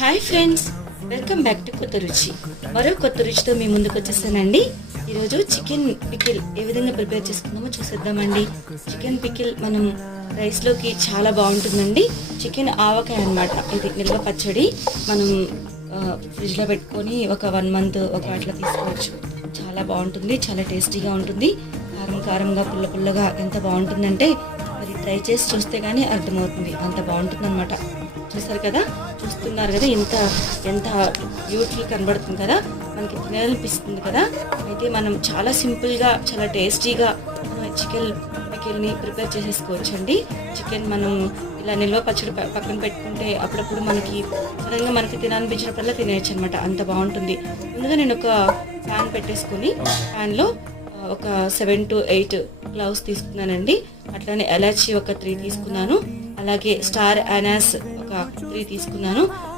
Hi friends, welcome back to కొత్త రుచి. మరో కొత్త రుచితో మీ ముందుకు వచ్చేసానండి. ఈరోజు చికెన్ పికిల్ ఏ విధంగా ప్రిపేర్ చేసుకుందామో చూసేద్దామండి. చికెన్ పికిల్ మనం రైస్లోకి చాలా బాగుంటుందండి. చికెన్ ఆవకాయ అన్నమాట. ఇది నిల్వ పచ్చడి. మనం ఫ్రిడ్జ్లో పెట్టుకొని ఒక 1 మంత్ ఒక అట్లా తీసుకోవచ్చు. చాలా బాగుంటుంది, చాలా టేస్టీగా ఉంటుంది. కారం కారంగా పుల్ల పుల్లగా ఎంత బాగుంటుందంటే మరి ట్రై చేసి చూస్తే కానీ అర్థమవుతుంది. అంత బాగుంటుంది అనమాట. చూస్తున్నారు కదా ఎంత ఎంత బ్యూటిఫుల్ కనబడుతుంది కదా, మనకి తినాలనిపిస్తుంది కదా. అయితే మనం చాలా సింపుల్గా చాలా టేస్టీగా చికెన్ పికిల్ని ప్రిపేర్ చేసేసుకోవచ్చు అండి. చికెన్ మనం ఇలా నిల్వ పచ్చడి పక్కన పెట్టుకుంటే అప్పుడప్పుడు మనకి సడన్గా మనకి తినాలనిపించినప్పుడల్లా తినేయచ్చు అనమాట. అంత బాగుంటుంది. ముందుగా నేను ఒక ప్యాన్ పెట్టేసుకొని ప్యాన్లో ఒక 7 to 8 క్లవ్స్ తీసుకున్నానండి. అట్లానే ఎలాచి ఒక 3 తీసుకున్నాను. అలాగే స్టార్ అనాస్ ఒక 3 తీసుకున్నాను.